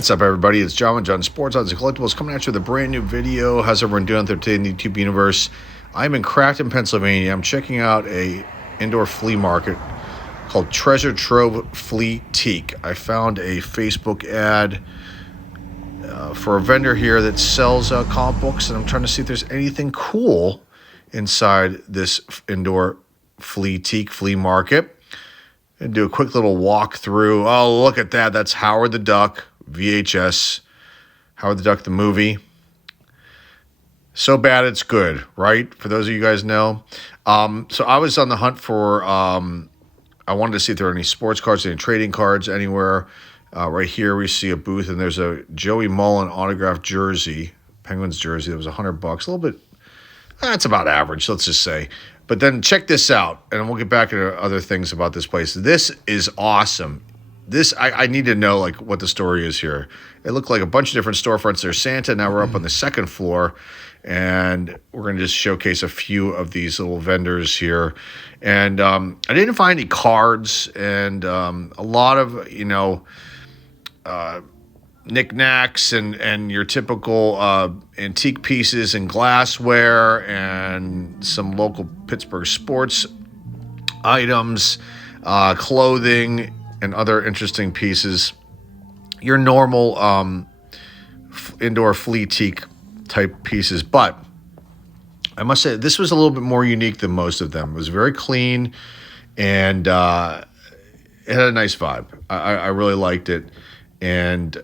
What's up, everybody? It's John Sports Odds and Collectibles coming at you with a brand new video. How's everyone doing today in the YouTube universe? I'm in Crafton, Pennsylvania. I'm checking out a indoor flea market called Treasure Trove Fleatique. I found a Facebook ad for a vendor here that sells comic books, and I'm trying to see if there's anything cool inside this indoor Fleatique flea market. And do a quick little walkthrough. Oh, look at that. That's Howard the Duck, VHS. Howard the Duck, the movie. So bad it's good, right? For those of you guys know. So I was on the hunt for, I wanted to see if there are any sports cards, any trading cards anywhere. Right here we see a booth, and there's a Joey Mullen autographed jersey, Penguins jersey. That was $100. A little bit, that's about average, let's just say. But then check this out, and we'll get back into other things about this place. This is awesome. This, I need to know like what the story is here. It looked like a bunch of different storefronts. There's Santa. Now we're up on the second floor, and we're going to just showcase a few of these little vendors here. And I didn't find any cards, and a lot of, knickknacks and your typical antique pieces and glassware and some local Pittsburgh sports items, clothing, and other interesting pieces. Your normal indoor Fleatique type pieces. But I must say, this was a little bit more unique than most of them. It was very clean, and it had a nice vibe. I really liked it. And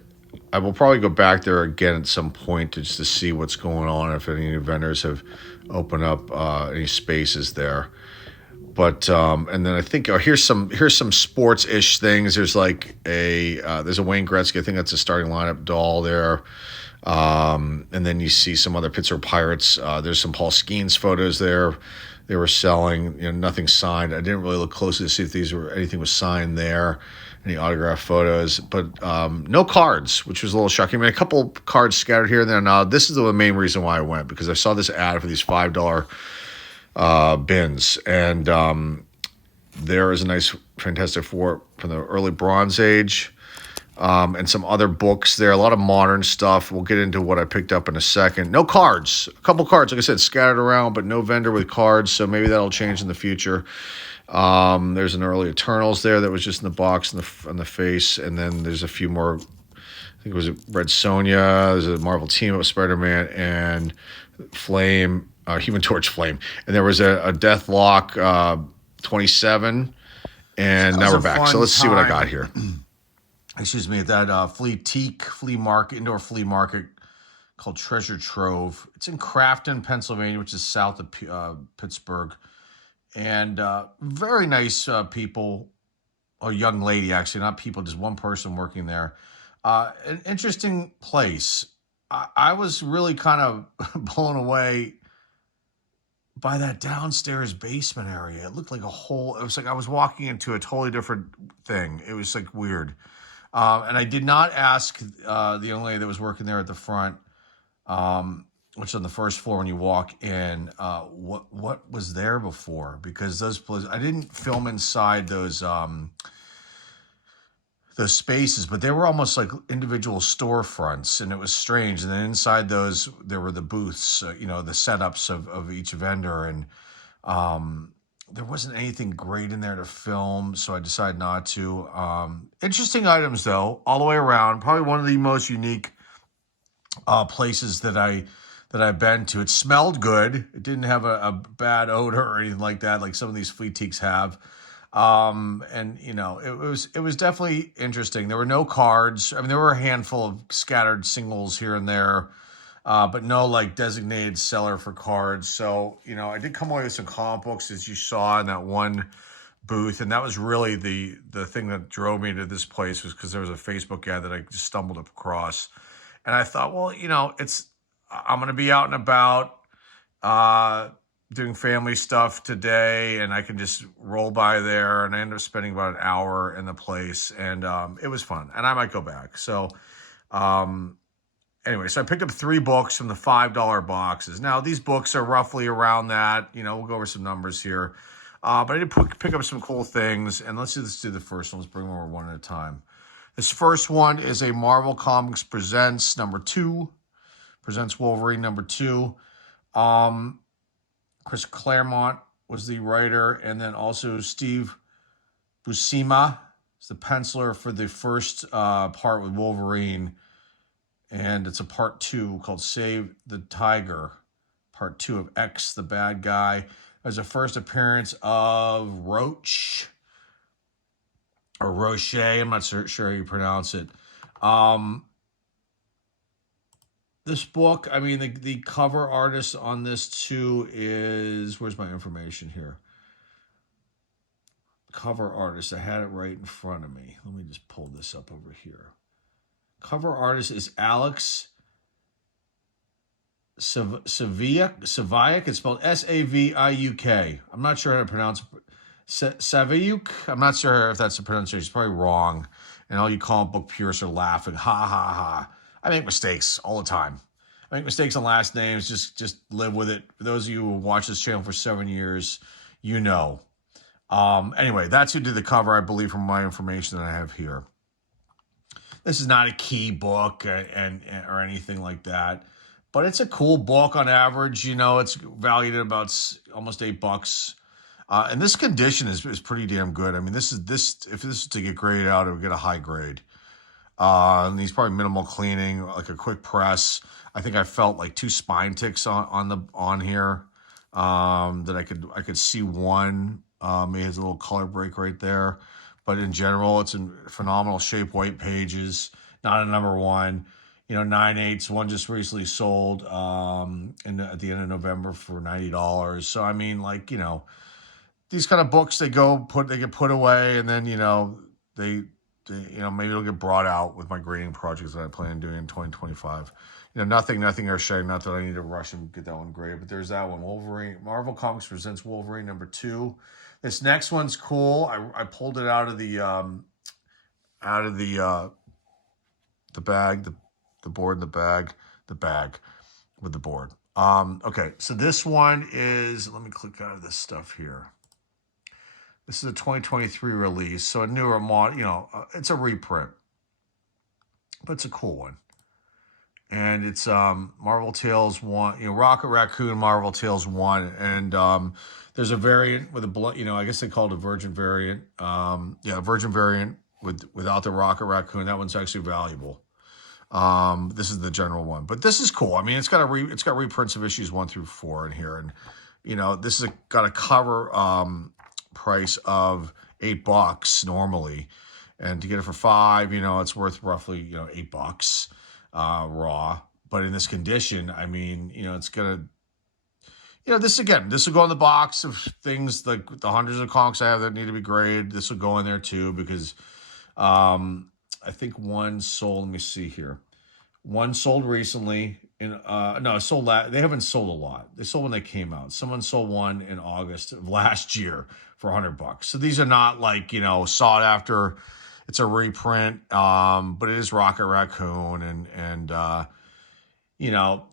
I will probably go back there again at some point just to see what's going on, if any new vendors have opened up any spaces there. But and then I think here's some sports-ish things. There's like there's a Wayne Gretzky. I think that's a starting lineup doll there. And then you see some other Pittsburgh Pirates. There's some Paul Skeens photos there. They were selling, nothing signed. I didn't really look closely to see if anything was signed there, any autograph photos, but no cards, which was a little shocking. I mean, a couple cards scattered here and there. Now, this is the main reason why I went, because I saw this ad for these $5 bins, and there is a nice Fantastic Four from the early Bronze Age, and some other books there, a lot of modern stuff. We'll get into what I picked up in a second. No cards, a couple cards, like I said, scattered around, but no vendor with cards, so maybe that'll change in the future. There's an early Eternals there that was just in the box on the face, and then there's a few more. I think it was Red Sonja. There's a Marvel Team-Up Spider-Man and Flame, Human Torch Flame, and there was a Deathlock 27, and now we're back. So let's see what I got here. Excuse me, at that Fleatique flea market, indoor flea market called Treasure Trove. It's in Crafton, Pennsylvania, which is south of Pittsburgh. And very nice people, or young lady, actually, not people, just one person working there. An interesting place. I was really kind of blown away by that downstairs basement area. It looked like it was like I was walking into a totally different thing. It was like weird. And I did not ask the young lady that was working there at the front, which is on the first floor when you walk in, what was there before, because those places, I didn't film inside those spaces, but they were almost like individual storefronts, and it was strange. And then inside those, there were the booths, the setups of each vendor, and there wasn't anything great in there to film, so I decided not to. Interesting items, though, all the way around. Probably one of the most unique places that I've been to. It smelled good. It didn't have a bad odor or anything like that, like some of these Fleatiques have. And it was definitely interesting. There were no cards. I mean, there were a handful of scattered singles here and there, but no like designated seller for cards. So, I did come away with some comic books, as you saw in that one booth, and that was really the thing that drove me to this place, was because there was a Facebook ad that I just stumbled across. And I thought, well, I'm going to be out and about doing family stuff today, and I can just roll by there. And I ended up spending about an hour in the place, and it was fun. And I might go back. So anyway, so I picked up 3 books from the $5 boxes. Now, these books are roughly around that. We'll go over some numbers here. But I did pick up some cool things. And let's do the first one. Let's bring them over one at a time. This first one is a Marvel Comics Presents #2. Presents Wolverine #2. Chris Claremont was the writer, and then also Steve Buscema is the penciler for the first part with Wolverine. And it's a part 2 called Save the Tiger. Part 2 of X, the bad guy. There's a first appearance of Roche. Or Roche, I'm not sure how you pronounce it. This book, I mean, the cover artist on this too is, where's my information here? Cover artist, I had it right in front of me. Let me just pull this up over here. Cover artist is Alex Saviuk. It's spelled Saviuk. I'm not sure how to pronounce it. Saviuk. I'm not sure if that's the pronunciation. It's probably wrong. And all you comic book purists are laughing. Ha ha ha. I make mistakes all the time. I make mistakes on last names. Just live with it. For those of you who watch this channel for 7 years, you know. Anyway, that's who did the cover, I believe, from my information that I have here. This is not a key book and or anything like that, but it's a cool book on average. You know, it's valued at about almost $8. And this condition is pretty damn good. I mean, if this is to get graded out, it would get a high grade. And these probably minimal cleaning, like a quick press. I think I felt like 2 spine ticks on here. That I could see one. Maybe has a little color break right there. But in general, it's in phenomenal shape, white pages, not a #1. 9/8. One just recently sold at the end of November for $90. So I mean, like, these kind of books, they get put away, and then they maybe it'll get brought out with my grading projects that I plan on doing in 2025. Nothing earth-shattering. Not that I need to rush and get that one graded, but there's that one. Wolverine. Marvel Comics Presents Wolverine #2. This next one's cool. I pulled it out of the bag, the board in the bag with the board. Okay, so this one is, let me click out of this stuff here. This is a 2023 release, so a newer model, it's a reprint, but it's a cool one. And it's Marvel Tales 1, Rocket Raccoon Marvel Tales 1, and there's a variant with I guess they call it a Virgin variant. Virgin variant without the Rocket Raccoon. That one's actually valuable. This is the general one, but this is cool. I mean, it's got reprints of issues 1 through 4 in here, and this is got a cover price of $8 normally, and to get it for $5, it's worth roughly $8 raw. But in this condition, I mean, it's gonna, this will go in the box of things like the hundreds of comics I have that need to be graded. This will go in there too, because I think one sold. Let me see here. One sold recently. No, sold. They haven't sold a lot. They sold when they came out. Someone sold one in August of last year for $100. So these are not like sought after. It's a reprint, but it is Rocket Raccoon, and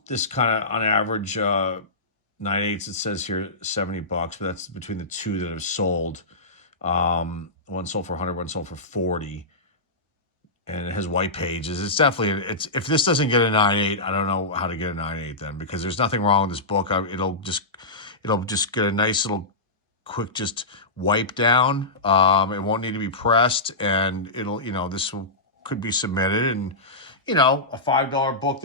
this kind of on average 9/8. It says here $70, but that's between the two that have sold. One sold for $100, one sold for $40. And it has white pages. It's definitely, if this doesn't get a 9/8, I don't know how to get a 9/8 then, because there's nothing wrong with this book. It'll just get a nice little quick just wipe down. It won't need to be pressed, and it'll, could be submitted, and a $5 book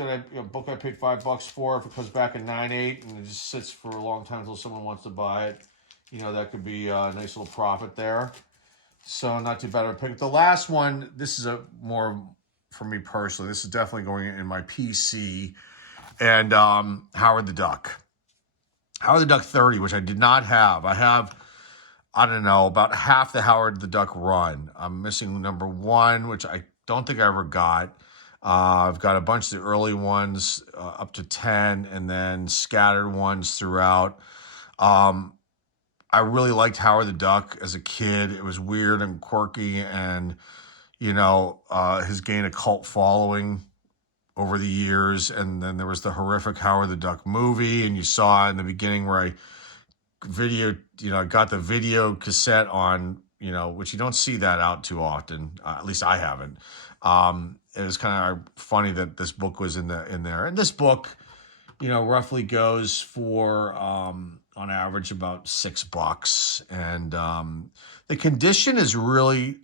I paid $5 for, if it comes back at 9/8 and it just sits for a long time until someone wants to buy it, that could be a nice little profit there. So not too bad of a pick. The last one, this is a more for me personally. This is definitely going in my PC. And Howard the Duck. Howard the Duck 30, which I did not have. I have, I don't know, about half the Howard the Duck run. I'm missing #1, which I don't think I ever got. I've got a bunch of the early ones up to 10, and then scattered ones throughout. I really liked Howard the Duck as a kid. It was weird and quirky, and his gained a cult following over the years. And then there was the horrific Howard the Duck movie, and you saw in the beginning where I got the video cassette on, which you don't see that out too often. At least I haven't. It was kind of funny that this book was in there. And this book, roughly goes for on average about $6. And the condition is really,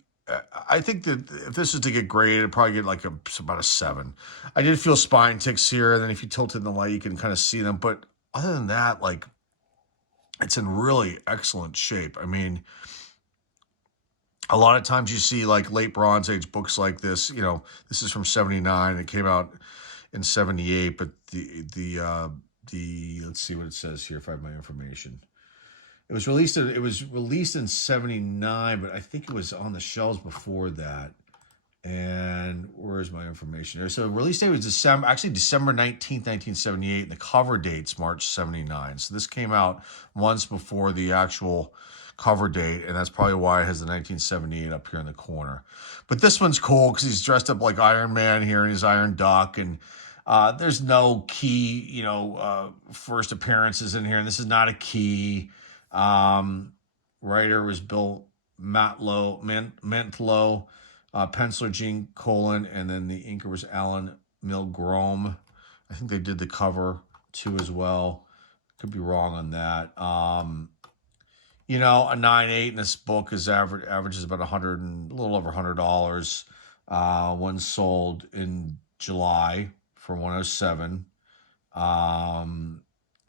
I think that if this was to get graded, it'd probably get like about a 7. I did feel spine ticks here, and then if you tilt it in the light, you can kind of see them. But other than that, like, it's in really excellent shape. I mean, a lot of times you see like late Bronze Age books like this. This is from '79. It came out in '78, but the let's see what it says here if I have my information. It was released in '79, but I think it was on the shelves before that. And where's my information there? So release date was December 19th, 1978, and the cover date's March '79. So this came out months before the actual cover date, and that's probably why it has the 1978 up here in the corner. But this one's cool because he's dressed up like Iron Man here in his Iron Duck, and there's no key, first appearances in here, and this is not a key. Writer was Bill Mantlo, penciler Gene Colan, and then the inker was Alan Milgrom. I think they did the cover too as well. Could be wrong on that. A 9.8 in this book is averages about a little over $100. One sold in July for $107.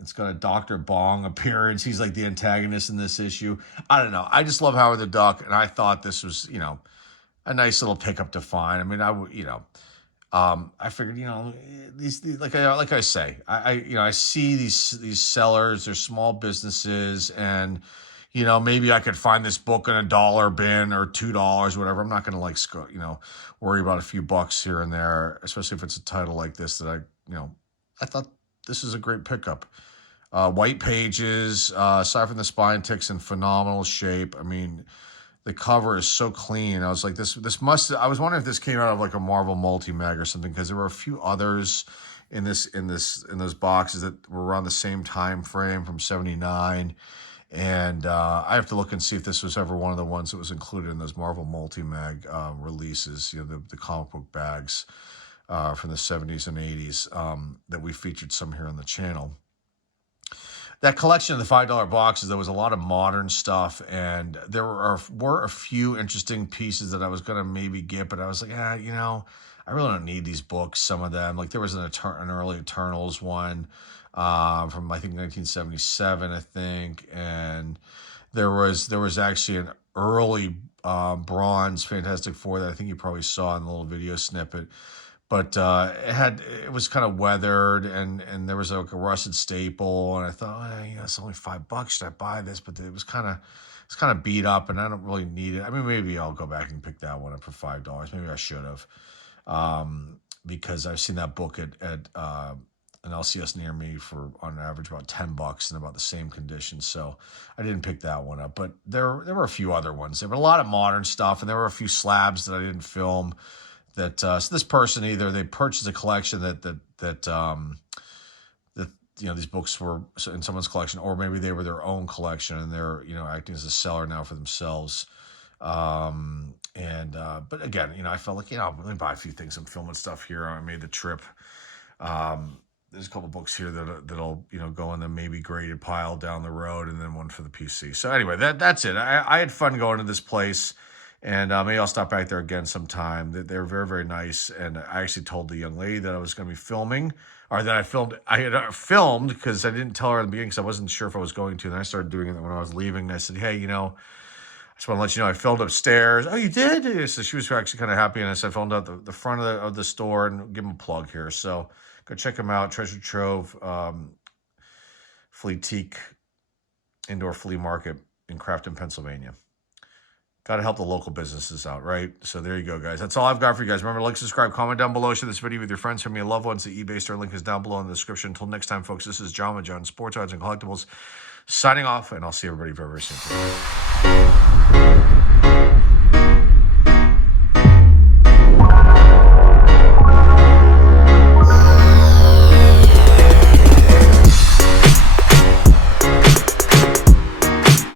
It's got a Dr. Bong appearance. He's like the antagonist in this issue. I don't know. I just love Howard the Duck, and I thought this was, a nice little pickup to find. I mean, I figured, these like I say, I see these sellers, they're small businesses, and maybe I could find this book in a $1 bin or $2, whatever. I'm not going to worry about a few bucks here and there, especially if it's a title like this that I thought this is a great pickup. White pages, aside from the spine ticks, in phenomenal shape. I mean, the cover is so clean. I was like, I was wondering if this came out of like a Marvel multi-mag or something, because there were a few others in those boxes that were around the same time frame from '79. And I have to look and see if this was ever one of the ones that was included in those Marvel multi-mag releases, the comic book bags from the 70s and 80s that we featured some here on the channel. That collection of the $5 boxes, there was a lot of modern stuff, and there were a few interesting pieces that I was going to maybe get, but I was like, I really don't need these books, some of them. Like there was an early Eternals one from, I think, 1977, I think, and there was actually an early bronze Fantastic Four that I think you probably saw in the little video snippet. But it was kind of weathered, and there was like a rusted staple, and I thought, it's only $5. Should I buy this? But it's kind of beat up, and I don't really need it. I mean, maybe I'll go back and pick that one up for $5. Maybe I should have, because I've seen that book at an LCS near me for on average about $10 in about the same condition. So I didn't pick that one up. But there were a few other ones. There were a lot of modern stuff, and there were a few slabs that I didn't film. That so this person, either they purchased a collection that these books were in someone's collection, or maybe they were their own collection and they're acting as a seller now for themselves. But again, I felt like let me buy a few things. I'm filming stuff here. I made the trip. There's a couple books here that'll go in the maybe graded pile down the road, and then one for the PC. So anyway, that's it. I had fun going to this place. And maybe I'll stop back there again sometime. They're very, very nice. And I actually told the young lady that I was going to be filming, or that I had filmed, because I didn't tell her in the beginning because I wasn't sure if I was going to. And I started doing it when I was leaving. And I said, hey, I just want to let you know I filmed upstairs. Oh, you did? So she was actually kind of happy. And I said I filmed out the front of the store, and give them a plug here. So go check them out. Treasure Trove, Fleatique Indoor Flea Market in Crafton, Pennsylvania. Got to help the local businesses out, right? So there you go, guys. That's all I've got for you guys. Remember to like, subscribe, comment down below. Share this video with your friends, family, and loved ones. The eBay store link is down below in the description. Until next time, folks, this is John with John Sports Cards and Collectibles signing off, and I'll see everybody very, very soon.